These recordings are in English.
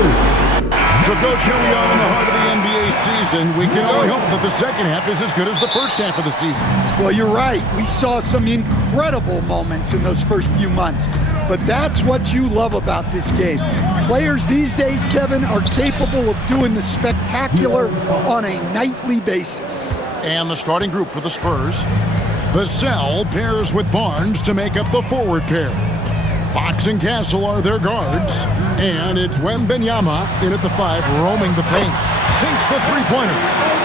So, Coach, here we are in the heart of the NBA season. We can only hope that the second half is as good as the first half of the season. Well, you're right. We saw some incredible moments in those first few months. But that's what you love about this game. Players these days, Kevin, are capable of doing the spectacular on a nightly basis. And the starting group for the Spurs. Vassell pairs with Barnes to make up the forward pair. Fox and Castle are their guards. And it's Wembanyama in at the 5, roaming the paint. Sinks the three-pointer.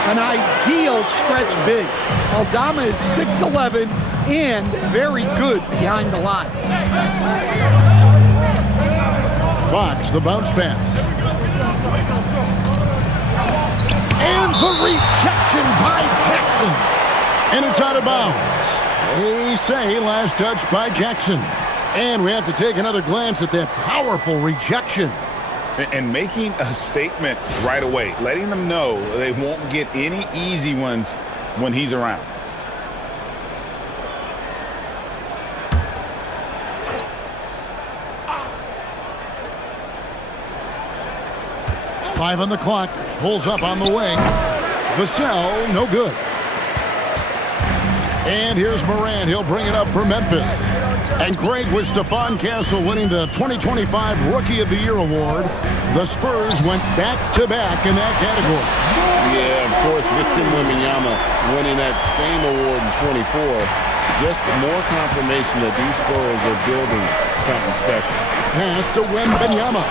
An ideal stretch big. Aldama is 6'11", and very good behind the line. Fox, the bounce pass. And the rejection by Jackson. And it's out of bounds. They say last touch by Jackson. And we have to take another glance at that powerful rejection. And making a statement right away, letting them know they won't get any easy ones when he's around. Five on the clock, pulls up on the wing. Vassell, no good. And here's Morant, he'll bring it up for Memphis. And Greg, with Stephon Castle winning the 2025 Rookie of the Year award, the Spurs went back-to-back in that category. Yeah, of course, Victor Wembanyama winning that same award in 24. Just more confirmation that these Spurs are building something special. Pass to Wembanyama.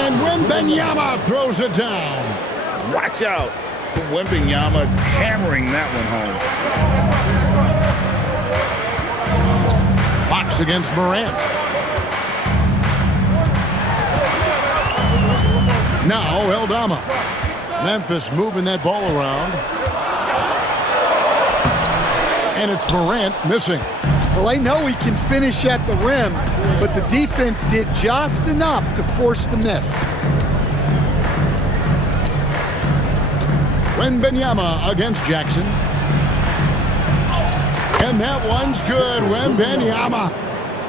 And Wembanyama throws it down. Watch out. Wembanyama hammering that one home. Fox against Morant. Now Aldama. Memphis moving that ball around. And it's Morant missing. Well, I know he can finish at the rim, but the defense did just enough to force the miss. Wembanyama against Jackson. And that one's good. Wembanyama.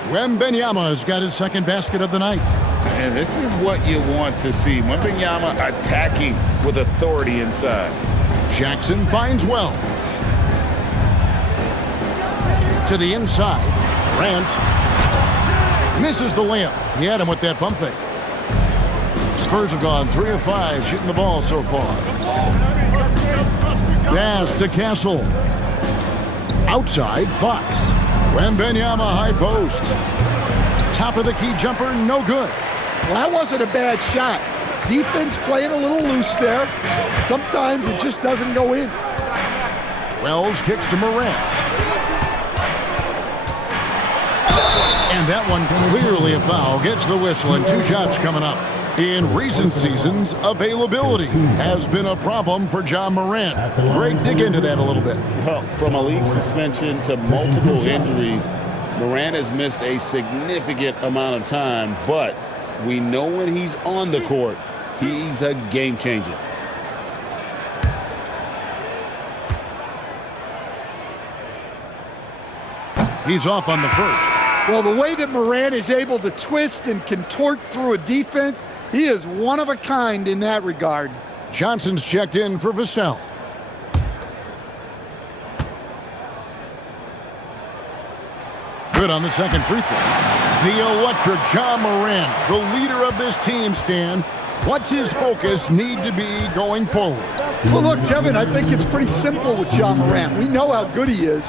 Wembanyama's got his second basket of the night. And this is what you want to see. Wembanyama attacking with authority inside. Jackson finds Wells. To the inside. Grant misses the layup. He had him with that pump fake. Spurs have gone 3 of 5 shooting the ball so far. Pass to Castle. Outside, Fox. Wembanyama high post. Top of the key jumper, no good. Well, that wasn't a bad shot. Defense playing a little loose there. Sometimes it just doesn't go in. Wells kicks to Morant. And that one clearly a foul. Gets the whistle and 2 shots coming up. In recent seasons, availability has been a problem for Ja Morant. Greg, dig into that a little bit. Well, from a league suspension to multiple injuries, Morant has missed a significant amount of time, but we know when he's on the court, he's a game changer. He's off on the first. Well, the way that Morant is able to twist and contort through a defense, he is one of a kind in that regard. Johnson's checked in for Vassell. Good on the second free throw. The electric Ja Morant, the leader of this team, Stan. What's his focus need to be going forward? Well, look, Kevin, I think it's pretty simple with Ja Morant. We know how good he is.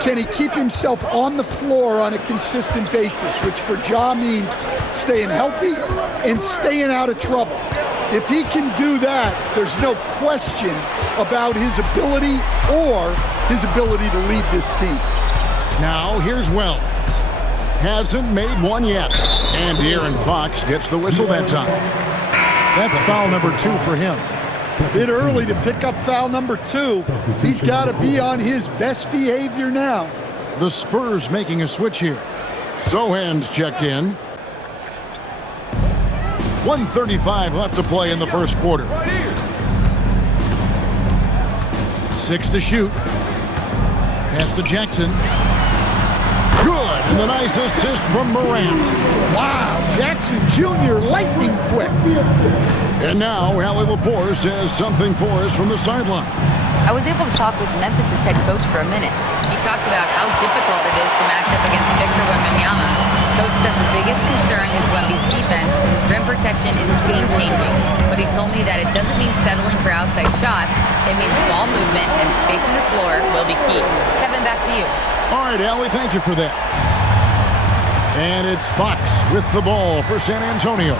Can he keep himself on the floor on a consistent basis, which for Ja means staying healthy and staying out of trouble. If he can do that, there's no question about his ability or his ability to lead this team. Now, here's Wells. Hasn't made one yet. And De'Aaron Fox gets the whistle that time. That's foul number 2 for him. A bit early to pick up foul number 2. He's got to be on his best behavior now. The Spurs making a switch here. Sohan's checked in. 1:35 left to play in the first quarter. 6 to shoot. Pass to Jackson. Good, and the nice assist from Morant. Wow, Jackson Jr. lightning quick. And now Allie LaForce has something for us from the sideline. I was able to talk with Memphis' head coach for a minute. He talked about how difficult it is to match up against Victor Wembanyama. Coach said the biggest concern is Wemby's defense. His rim protection is game-changing. But he told me that it doesn't mean settling for outside shots. It means ball movement and spacing the floor will be key. Kevin, back to you. All right, Allie, thank you for that. And it's Fox with the ball for San Antonio.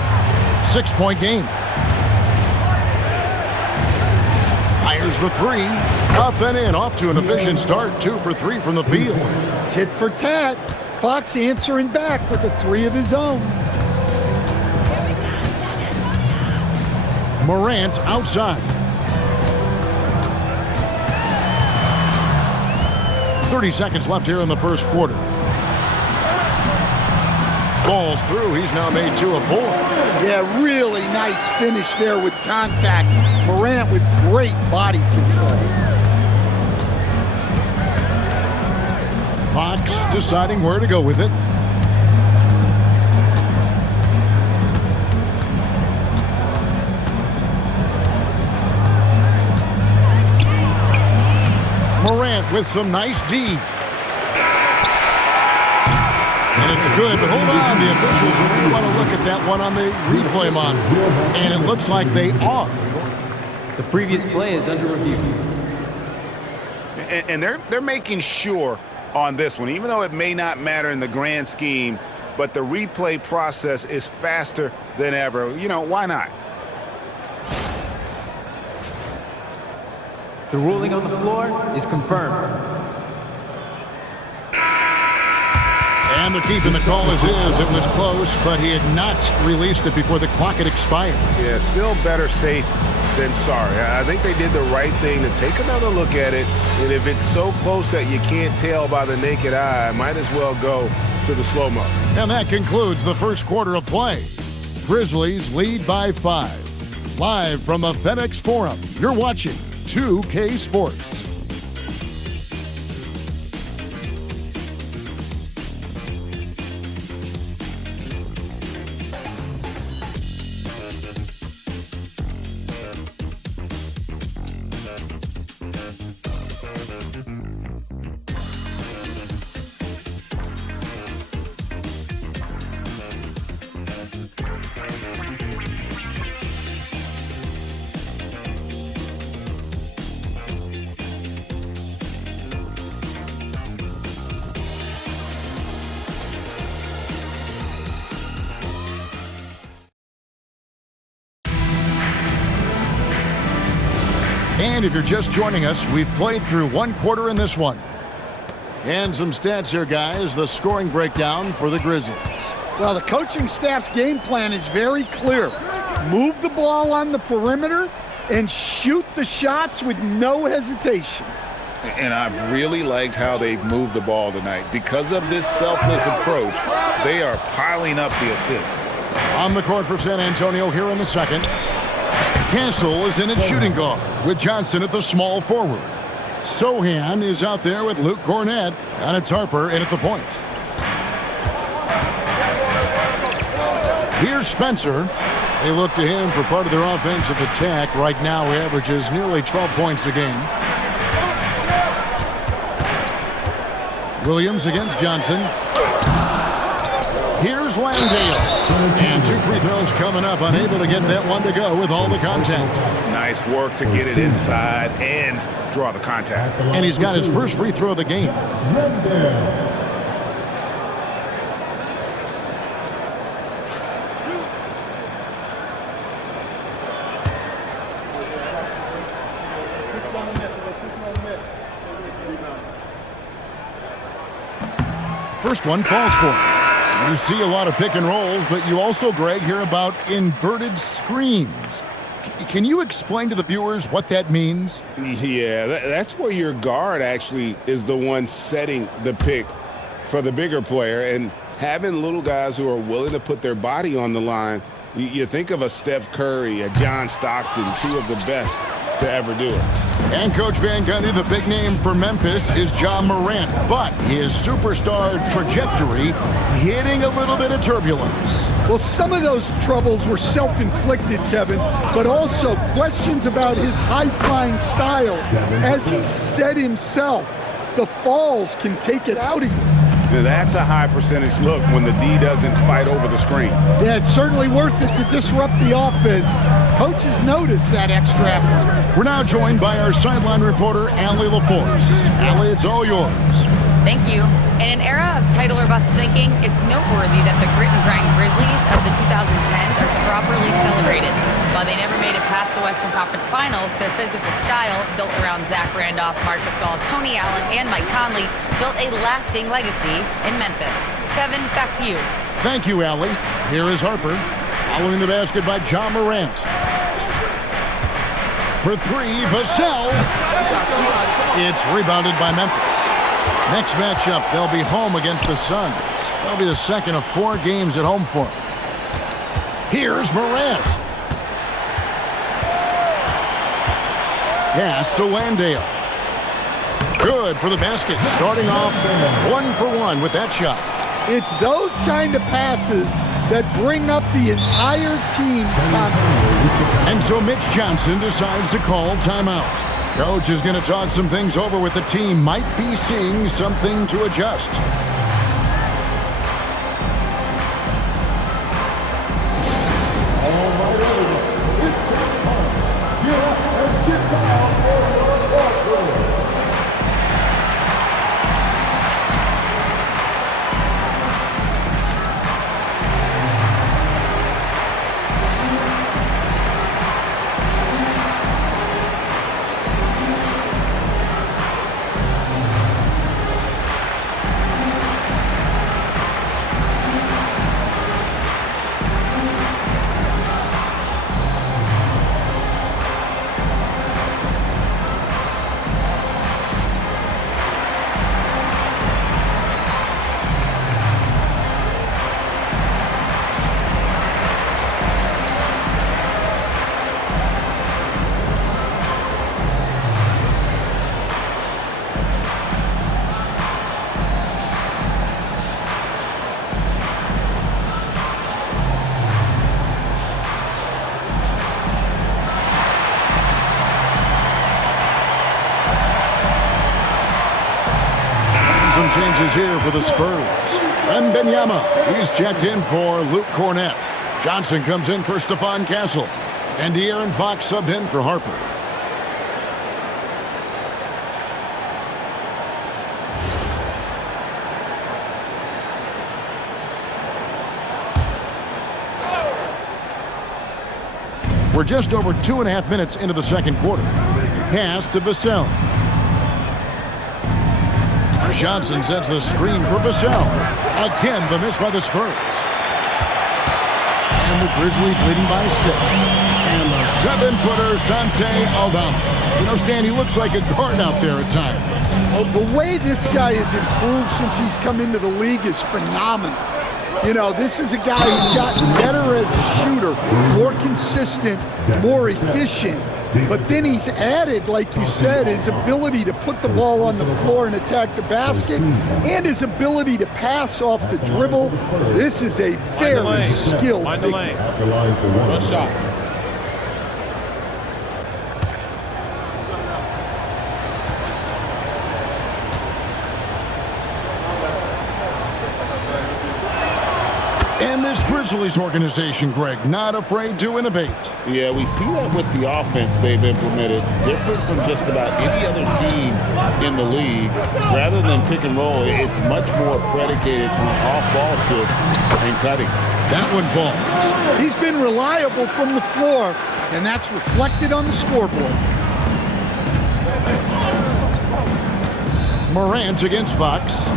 6-point game. Fires the three. Up and in. Off to an efficient start. 2 for 3 from the field. Tit for tat. Fox answering back with a 3 of his own. Morant outside. 30 seconds left here in the first quarter. Balls through. He's now made 2 of 4. Yeah, really nice finish there with contact. Morant with great body control. Fox deciding where to go with it. Morant with some nice D. And it's good, but hold on, the officials really want to look at that one on the replay monitor. And it looks like they are. The previous play is under review. And they're making sure on this one, even though it may not matter in the grand scheme, but the replay process is faster than ever. You know, why not? The ruling on the floor is confirmed. And they're keeping the call as is. It was close, but he had not released it before the clock had expired. Yeah, still better safe than sorry. I think they did the right thing to take another look at it. And if it's so close that you can't tell by the naked eye, might as well go to the slow-mo. And that concludes the first quarter of play. Grizzlies lead by 5. Live from the FedEx Forum, you're watching 2K Sports. And if you're just joining us, we've played through 1 quarter in this one. And some stats here, guys. The scoring breakdown for the Grizzlies. Well, the coaching staff's game plan is very clear. Move the ball on the perimeter and shoot the shots with no hesitation. And I really liked how they moved the ball tonight. Because of this selfless approach, they are piling up the assists. On the court for San Antonio here in the second. Castle is in at shooting guard with Johnson at the small forward. Sohan is out there with Luke Cornett, and it's Harper in at the point. Here's Spencer. They look to him for part of their offensive attack. Right now, he averages nearly 12 points a game. Williams against Johnson. Here's Langdale. And 2 free throws coming up. Unable to get that one to go with all the contact. Nice work to get it inside and draw the contact. And he's got his first free throw of the game. First one falls for him. You see a lot of pick and rolls, but you also, Greg, hear about inverted screens. Can you explain to the viewers what that means? Yeah, that's where your guard actually is the one setting the pick for the bigger player, and having little guys who are willing to put their body on the line. You think of a Steph Curry, a John Stockton, 2 of the best to ever do it. And Coach Van Gundy, the big name for Memphis is Ja Morant, but his superstar trajectory hitting a little bit of turbulence. Well, some of those troubles were self-inflicted, Kevin, but also questions about his high-flying style. As he said himself, the falls can take it out of you. Now, that's a high percentage look when the D doesn't fight over the screen. Yeah, it's certainly worth it to disrupt the offense. Coaches notice that extra effort. We're now joined by our sideline reporter, Allie LaForce. Allie, it's all yours. Thank you. In an era of title or bust thinking, it's noteworthy that the grit and grind Grizzlies of the 2010s are properly celebrated. While they never made it past the Western Conference Finals, their physical style, built around Zach Randolph, Marc Gasol, Tony Allen, and Mike Conley, built a lasting legacy in Memphis. Kevin, back to you. Thank you, Allie. Here is Harper, following the basket by Ja Morant. For three, Vassell. It's rebounded by Memphis. Next matchup, they'll be home against the Suns. That'll be the second of 4 games at home for them. Here's Morant. Pass to Landale. Good for the basket. Starting off 1-for-1 with that shot. It's those kind of passes that bring up the entire team's confidence. And so Mitch Johnson decides to call timeout. Coach is going to talk some things over with the team. Might be seeing something to adjust. Some changes here for the Spurs. Wembanyama, he's checked in for Luke Cornett. Johnson comes in for Stephon Castle. And De'Aaron Fox subbed in for Harper. We're just over 2.5 minutes into the second quarter. Pass to Vassell. Johnson sets the screen for Vassell. Again, the miss by the Spurs. And the Grizzlies leading by 6. And the 7-footer, Santi Aldama. You know, Stan, he looks like a guard out there at times. Oh, the way this guy has improved since he's come into the league is phenomenal. You know, this is a guy who's gotten better as a shooter, more consistent, more efficient. But then he's added, like you said, his ability to put the ball on the floor and attack the basket, and his ability to pass off the dribble. This is a very skilled big man. One shot. And this Grizzlies organization, Greg, not afraid to innovate. Yeah, we see that with the offense they've implemented, different from just about any other team in the league. Rather than pick and roll, it's much more predicated on off-ball shifts and cutting. That one falls. He's been reliable from the floor, and that's reflected on the scoreboard. Morant against Fox.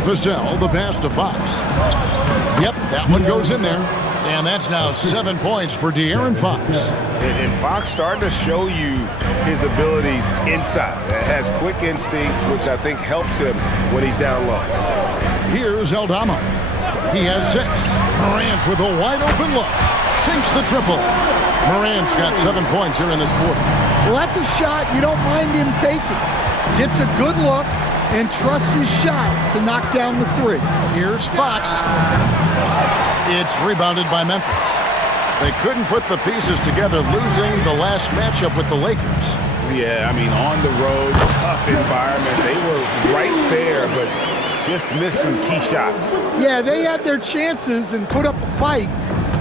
Vassell, the pass to Fox. Yep, that one goes in there. And that's now 7 points for De'Aaron Fox. And Fox starting to show you his abilities inside. Has quick instincts, which I think helps him when he's down low. Here's Aldama. He has 6. Morant with a wide-open look. Sinks the triple. Morant's got 7 points here in this quarter. Well, that's a shot you don't mind him taking. Gets a good look and trusts his shot to knock down the 3. Here's Fox. It's rebounded by Memphis. They couldn't put the pieces together, losing the last matchup with the Lakers. Yeah, I mean, on the road, tough environment. They were right there, but just missed some key shots. Yeah, they had their chances and put up a fight,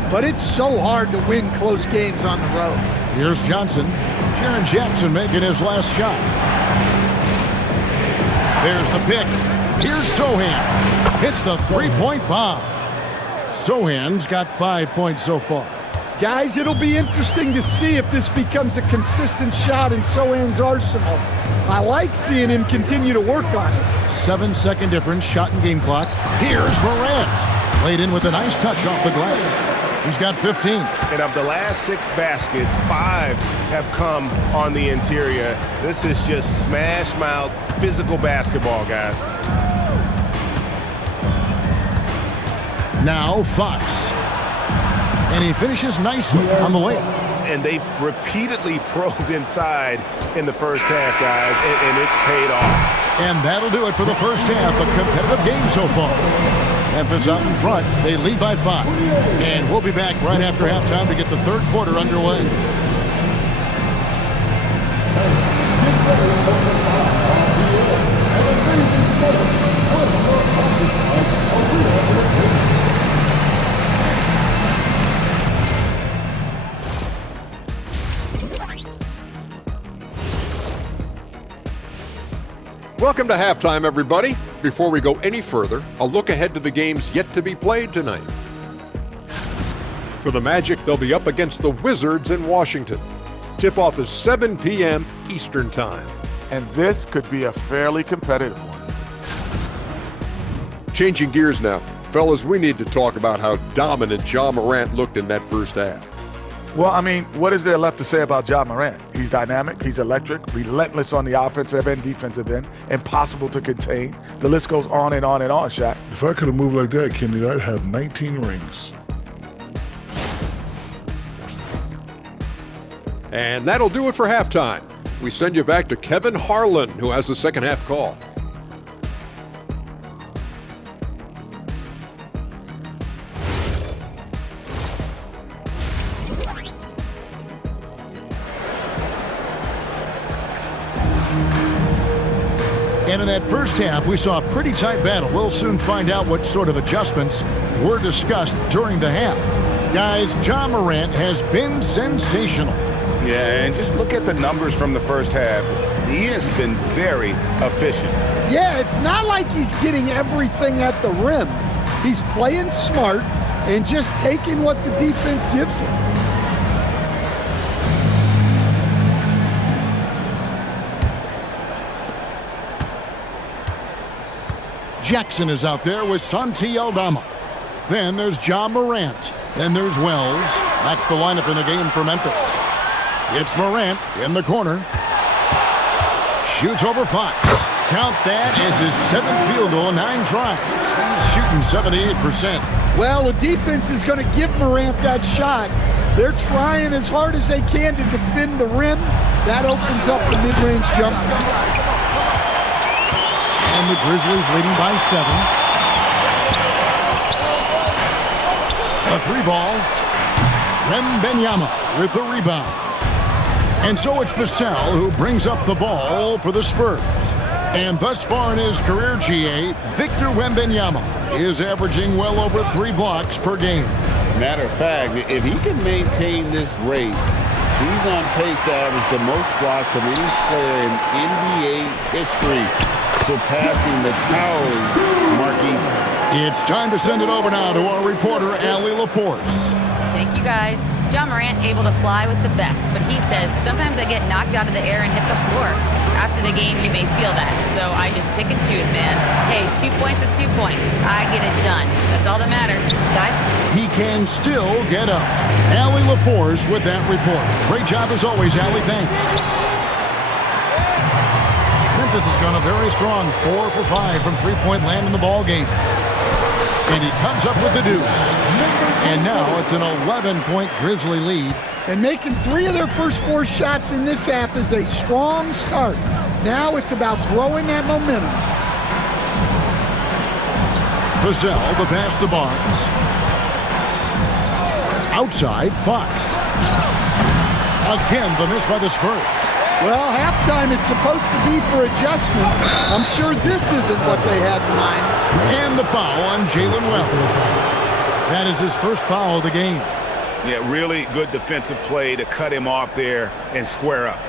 but it's so hard to win close games on the road. Here's Johnson. Jaren Jackson making his last shot. There's the pick. Here's Sochan. Hits the three-point bomb. Sochan's got 5 points so far. Guys, it'll be interesting to see if this becomes a consistent shot in Sochan's arsenal. I like seeing him continue to work on it. 7-second difference, shot and game clock. Here's Morant. Laid in with a nice touch off the glass. He's got 15. And of the last 6 baskets, 5 have come on the interior. This is just smash mouth, physical basketball, guys. Now Fox. And he finishes nicely on the layup. And they've repeatedly probed inside in the first half, guys, and it's paid off. And that'll do it for the first half. A competitive game so far. Memphis out in front. They lead by 5. And we'll be back right after halftime to get the third quarter underway. Welcome to halftime, everybody. Before we go any further, a look ahead to the games yet to be played tonight. For the Magic, they'll be up against the Wizards in Washington. Tip-off is 7 p.m. Eastern Time. And this could be a fairly competitive one. Changing gears now. Fellas, we need to talk about how dominant Ja Morant looked in that first half. Well, I mean, what is there left to say about Ja Morant? He's dynamic, he's electric, relentless on the offensive and defensive end, impossible to contain. The list goes on and on and on, Shaq. If I could have moved like that, Kenny, I'd have 19 rings. And that'll do it for halftime. We send you back to Kevin Harlan, who has the second half call. And in that first half, we saw a pretty tight battle. We'll soon find out what sort of adjustments were discussed during the half. Guys, Ja Morant has been sensational. Yeah, and just look at the numbers from the first half. He has been very efficient. Yeah, it's not like he's getting everything at the rim. He's playing smart and just taking what the defense gives him. Jackson is out there with Santi Aldama. Then there's Ja Morant. Then there's Wells. That's the lineup in the game for Memphis. It's Morant in the corner. Shoots over Fox. Count that as his 7th field goal, 9 tries. He's shooting 78%. Well, the defense is going to give Morant that shot. They're trying as hard as they can to defend the rim. That opens up the mid-range jumper. And the Grizzlies leading by 7. A 3-ball. Wembanyama with the rebound. And so it's Vassell who brings up the ball for the Spurs. And thus far in his career, GA, Victor Wembanyama is averaging well over 3 blocks per game. Matter of fact, if he can maintain this rate, he's on pace to average the most blocks of any player in NBA history, surpassing the towering Marquis. It's time to send it over now to our reporter, Allie LaForce. Thank you, guys. Ja Morant able to fly with the best, but he said, sometimes I get knocked out of the air and hit the floor. After the game, you may feel that, so I just pick and choose, man. Hey, 2 points is 2 points. I get it done. That's all that matters. Guys? He can still get up. Allie LaForce with that report. Great job as always, Allie. Thanks. Memphis has gone a very strong 4 for 5 from 3-point land in the ball game. And he comes up with the deuce. And now it's an 11-point Grizzly lead. And making 3 of their first 4 shots in this half is a strong start. Now it's about growing that momentum. Vassell, the pass to Barnes. Outside, Fox. Again, the miss by the Spurs. Well, halftime is supposed to be for adjustments. I'm sure this isn't what they had in mind. And the foul on Jalen Wells. That is his first foul of the game. Yeah, really good defensive play to cut him off there and square up.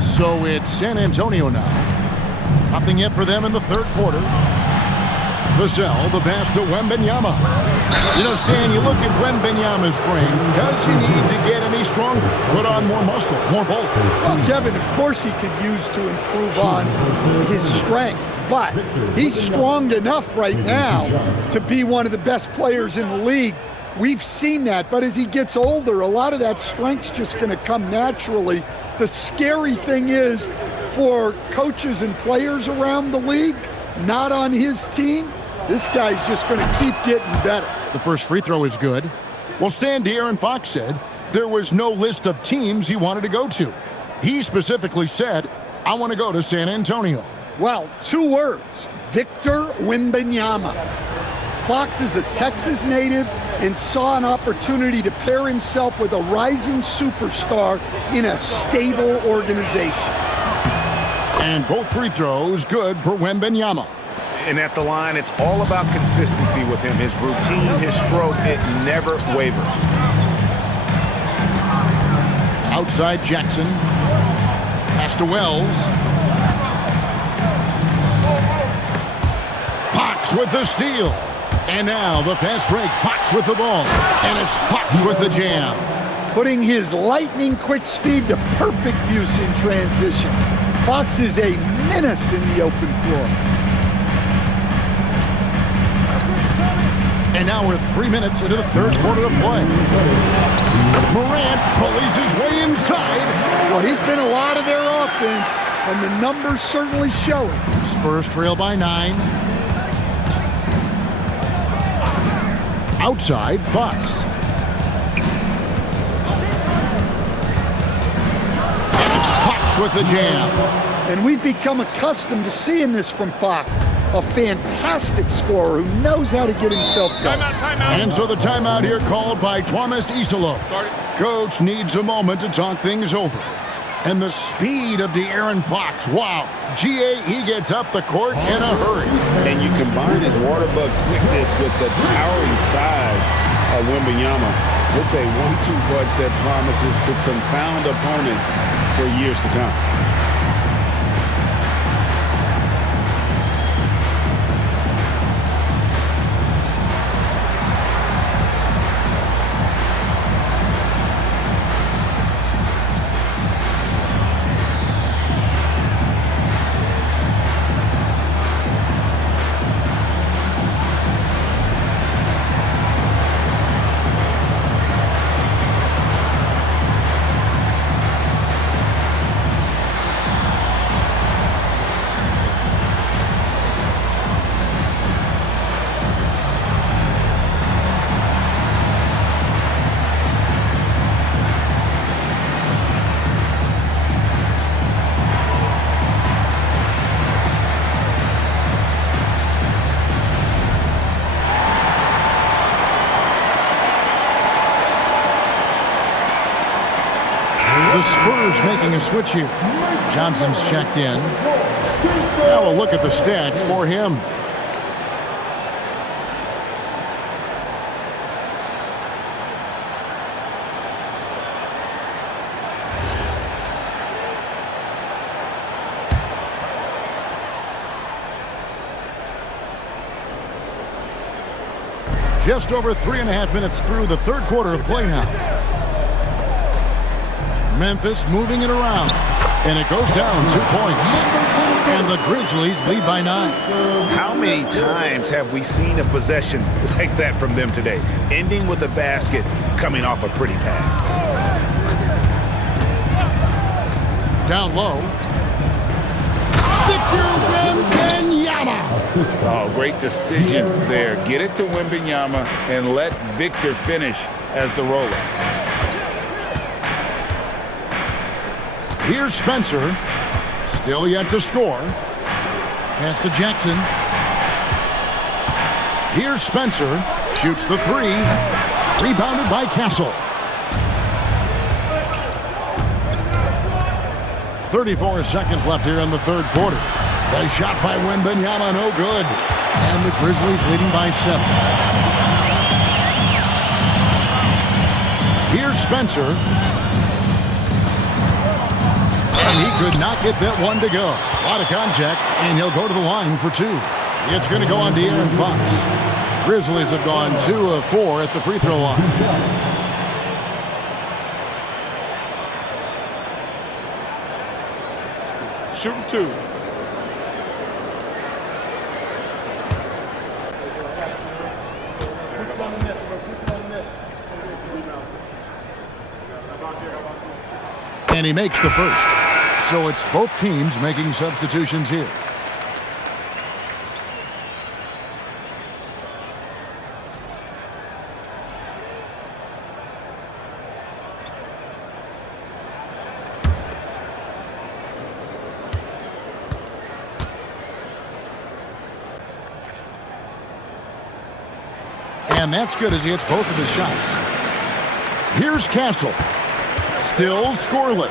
So it's San Antonio now. Nothing yet for them in the third quarter. Vassell, the pass to Wembanyama. You know, Stan, you look at Wembanyama's frame. Does he need to get any stronger? Put on more muscle, more bulk? Well, Kevin, of course he could use to improve on his strength. But he's strong enough right now to be one of the best players in the league. We've seen that. But as he gets older, a lot of that strength's just going to come naturally. The scary thing is for coaches and players around the league, not on his team, this guy's just going to keep getting better. The first free throw is good. Well, Stan, De'Aaron Fox said there was no list of teams he wanted to go to. He specifically said, I want to go to San Antonio. Well, 2 words, Victor Wembanyama. Fox is a Texas native and saw an opportunity to pair himself with a rising superstar in a stable organization. And both free throws good for Wembanyama. And at the line, it's all about consistency with him. His routine, his stroke, it never wavers. Outside Jackson. Pass to Wells. Fox with the steal. And now the fast break. Fox with the ball. And it's Fox with the jam. Putting his lightning-quick speed to perfect use in transition. Fox is a menace in the open floor. And now we're 3 minutes into the third quarter of play. Morant pulleys his way inside. Well, he's been a lot of their offense, and the numbers certainly show it. Spurs trail by 9. Outside, Fox. And it's Fox with the jam. And we've become accustomed to seeing this from Fox. A fantastic scorer who knows how to get himself going. And so the timeout here called by Thomas Isolo. Coach needs a moment to talk things over. And the speed of De'Aaron Fox. Wow. G.A., he gets up the court in a hurry. And you combine his water bug quickness with the towering size of Wembanyama. It's a 1-2 punch that promises to confound opponents for years to come. The Spurs making a switch here. Johnson's checked in. Now a look at the stats for him. Just over 3.5 minutes through the third quarter of play now. Memphis moving it around, and it goes down 2 points. And the Grizzlies lead by 9. How many times have we seen a possession like that from them today, ending with a basket coming off a pretty pass? Down low. Victor Wembanyama. Wembanyama. Oh, great decision there. Get it to Wembanyama and let Victor finish as the roller. Here's Spencer. Still yet to score. Pass to Jackson. Here's Spencer. Shoots the three. Rebounded by Castle. 34 seconds left here in the third quarter. A shot by Wembanyama, no good. And the Grizzlies leading by 7. Here's Spencer. And he could not get that one to go. A lot of contact, and he'll go to the line for 2. It's going to go on De'Aaron Fox. Grizzlies have gone 2 of 4 at the free throw line. Shooting 2. And he makes the first. So it's both teams making substitutions here. And that's good as he hits both of his shots. Here's Castle. Still scoreless.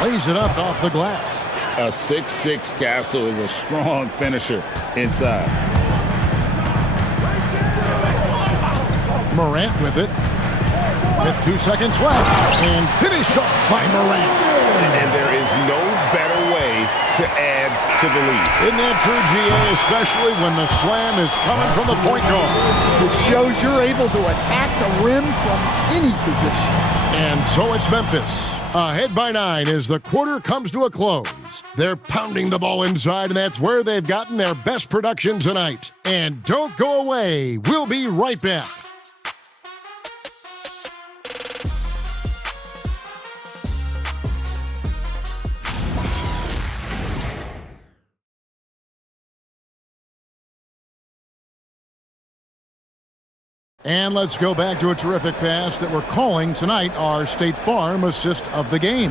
Lays it up off the glass. A 6'6" Castle is a strong finisher inside. Morant with it. With 2 seconds left. And finished off by Morant. And there is no better way to add to the lead. Isn't that true, GA? Especially when the slam is coming from the point guard. It shows you're able to attack the rim from any position. And so it's Memphis. Ahead by 9 as the quarter comes to a close. They're pounding the ball inside, and that's where they've gotten their best production tonight. And don't go away. We'll be right back. And let's go back to a terrific pass that we're calling tonight our State Farm assist of the game.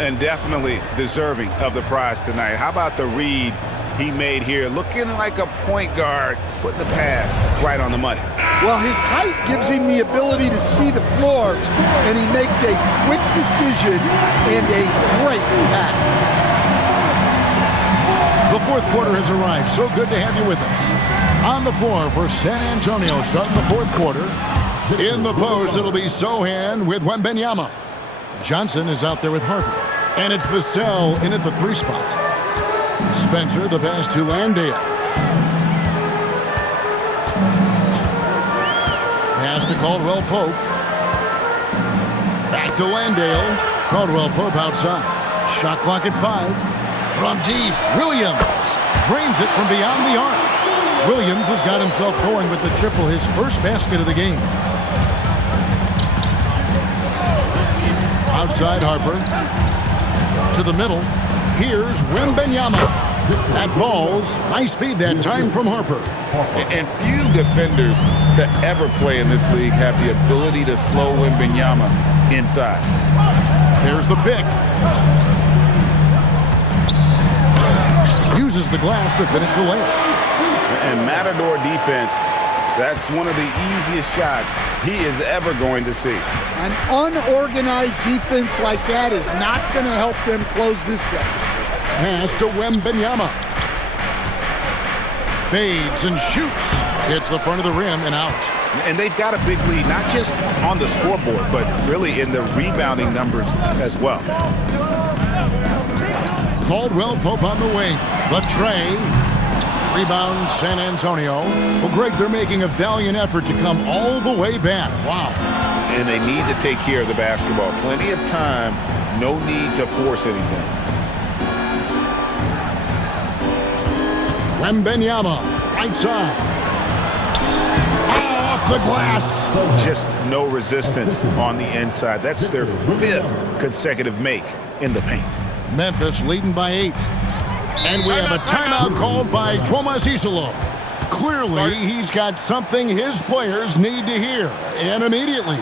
And definitely deserving of the prize tonight. How about the read he made here? Looking like a point guard, putting the pass right on the money. Well, his height gives him the ability to see the floor, and he makes a quick decision and a great pass. The fourth quarter has arrived. So good to have you with us. On the floor for San Antonio starting the fourth quarter. In the post, it'll be Sohan with Wembanyama. Johnson is out there with Harper. And it's Vassell in at the 3 spot. Spencer, the pass to Landale. Pass to Caldwell Pope. Back to Landale. Caldwell Pope outside. Shot clock at 5. From deep, Williams drains it from beyond the arc. Williams has got himself going with the triple, his first basket of the game. Outside Harper. To the middle. Here's Wembanyama. That falls. Nice feed that time from Harper. And few defenders to ever play in this league have the ability to slow Wembanyama inside. There's the pick. Uses the glass to finish the layup. And Matador defense, that's one of the easiest shots he is ever going to see. An unorganized defense like that is not going to help them close this deficit. Pass to Wembanyama. Fades and shoots. Hits the front of the rim and out. And they've got a big lead, not just on the scoreboard, but really in the rebounding numbers as well. Caldwell Pope on the wing. The tray. Rebound San Antonio. Well, Greg, they're making a valiant effort to come all the way back. Wow. And they need to take care of the basketball. Plenty of time. No need to force anything. Wembanyama, right side. Off the glass. Just no resistance on the inside. That's their 5th consecutive make in the paint. Memphis leading by 8. And we have a timeout called by Tomas Isolo. Clearly, he's got something his players need to hear, and immediately.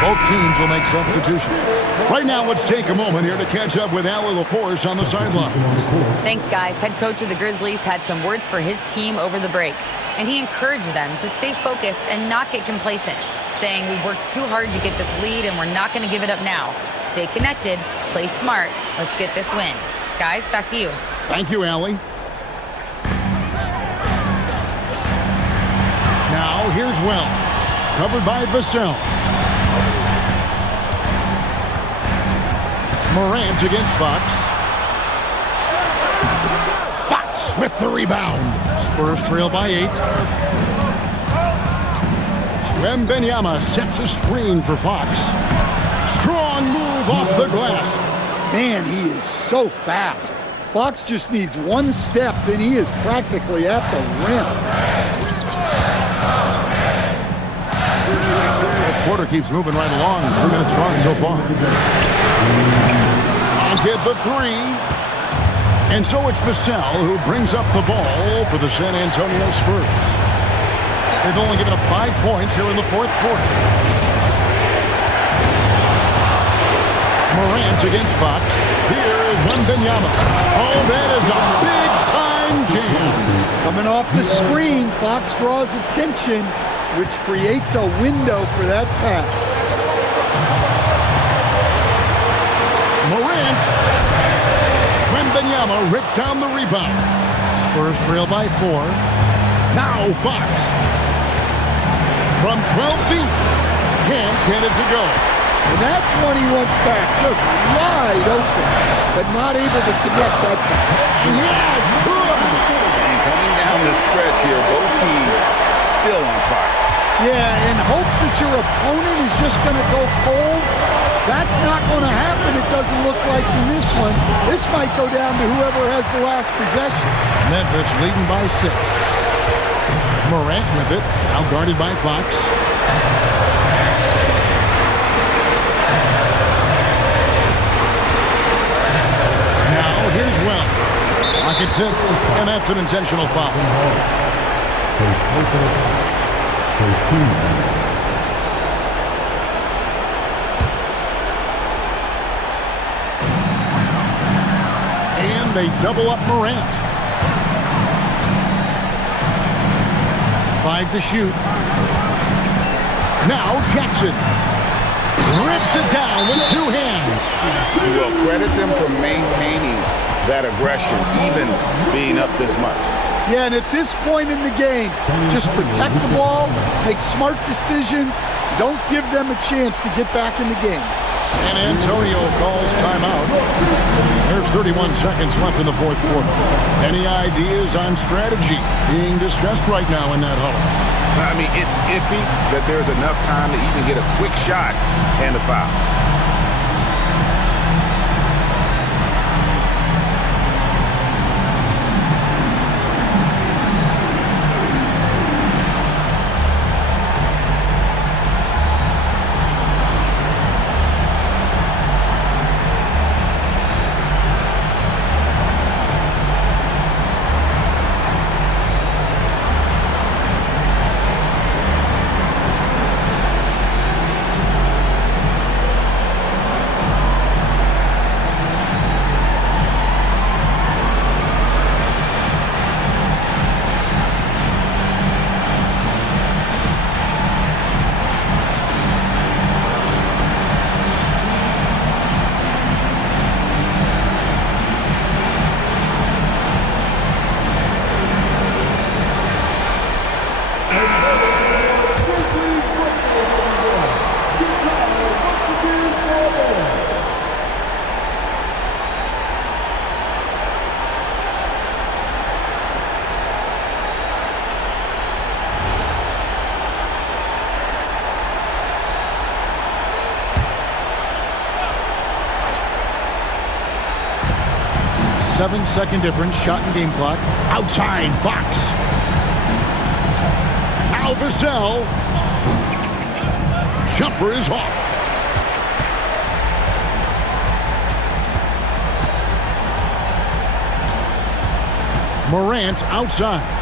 Both teams will make substitutions. Right now, let's take a moment here to catch up with Allie LaForce on the sideline. Thanks, guys. Head coach of the Grizzlies had some words for his team over the break, and he encouraged them to stay focused and not get complacent, saying we've worked too hard to get this lead and we're not going to give it up now. Stay connected, play smart, let's get this win. Guys, back to you. Thank you, Allie. Now, here's Wells, covered by Vassell. Morant against Fox. Fox with the rebound. Spurs trail by 8. Wembanyama sets a screen for Fox. Strong move off the glass. Man, he is so fast. Fox just needs one step, then he is practically at the rim. The quarter keeps moving right along. 2 minutes gone so far. Get the 3. And so it's Vassell who brings up the ball for the San Antonio Spurs. They've only given up 5 points here in the fourth quarter. Morant against Fox. Here is Wembanyama. Oh, that is a big-time jam. Coming off the screen, Fox draws attention, which creates a window for that pass. Morant. Wembanyama rips down the rebound. Spurs trail by 4. Now Fox. From 12 feet. Can't get it to go. And that's one he wants back. Just wide open. But not able to connect that time. Yeah, it's good. And coming down the stretch here, both teams still on fire. Yeah, in hopes that your opponent is just going to go cold. That's not going to happen, it doesn't look like in this one. This might go down to whoever has the last possession. Memphis leading by 6. Morant with it, now guarded by Fox. Now here's Wells. Clock at 6, and that's an intentional foul. First team. They double up Morant. 5 to shoot. Now Jackson rips it down with 2 hands. Well, credit them for maintaining that aggression, even being up this much. Yeah, and at this point in the game, just protect the ball, make smart decisions, don't give them a chance to get back in the game. San Antonio calls timeout. There's 31 seconds left in the fourth quarter. Any ideas on strategy being discussed right now in that huddle? I mean, it's iffy that there's enough time to even get a quick shot and a foul. 7-second difference, shot and game clock. Outside, Fox. Now Vassell. Jumper is off. Morant outside.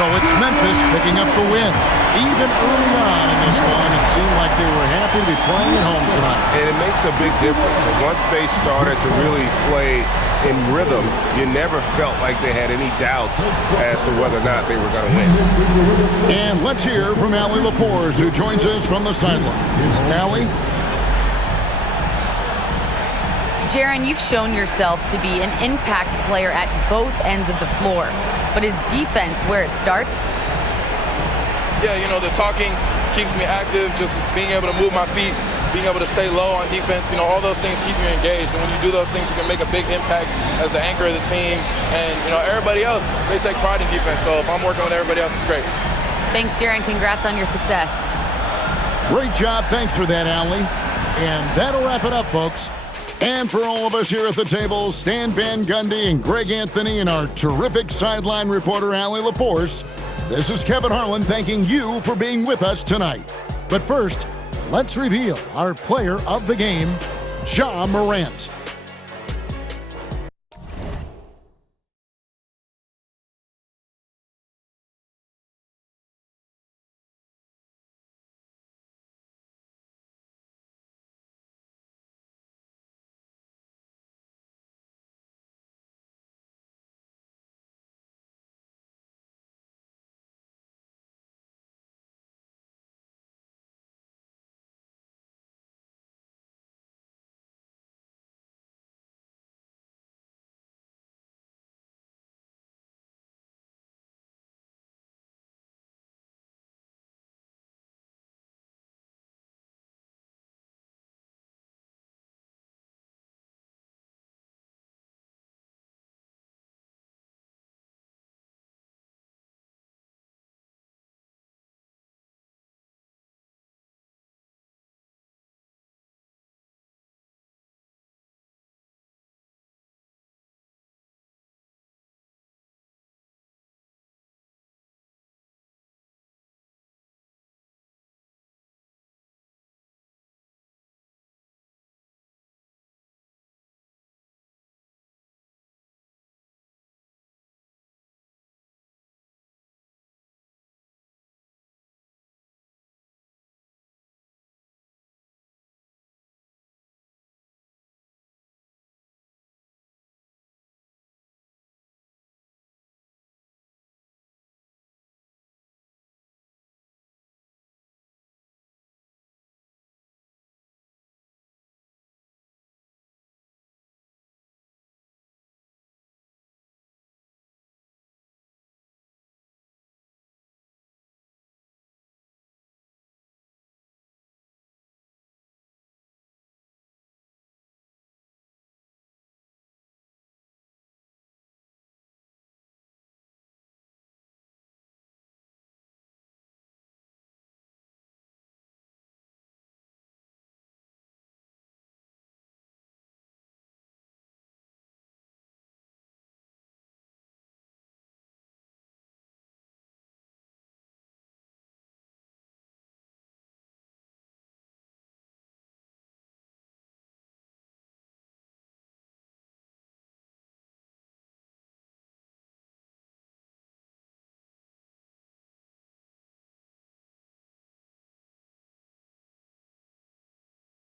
So it's Memphis picking up the win. Even early on in this one, it seemed like they were happy to be playing at home tonight. And it makes a big difference. Once they started to really play in rhythm, you never felt like they had any doubts as to whether or not they were going to win. And let's hear from Allie LaForce, who joins us from the sideline. Allie? Jaren, you've shown yourself to be an impact player at both ends of the floor. But is defense where it starts? Yeah, you know, the talking keeps me active, just being able to move my feet, being able to stay low on defense, you know, all those things keep you engaged. And when you do those things, you can make a big impact as the anchor of the team. And, you know, everybody else, they take pride in defense. So if I'm working with everybody else, it's great. Thanks, Jaren. Congrats on your success. Great job. Thanks for that, Allie. And that'll wrap it up, folks. And for all of us here at the table, Stan Van Gundy and Greg Anthony and our terrific sideline reporter, Allie LaForce, this is Kevin Harlan thanking you for being with us tonight. But first, let's reveal our player of the game, Ja Morant.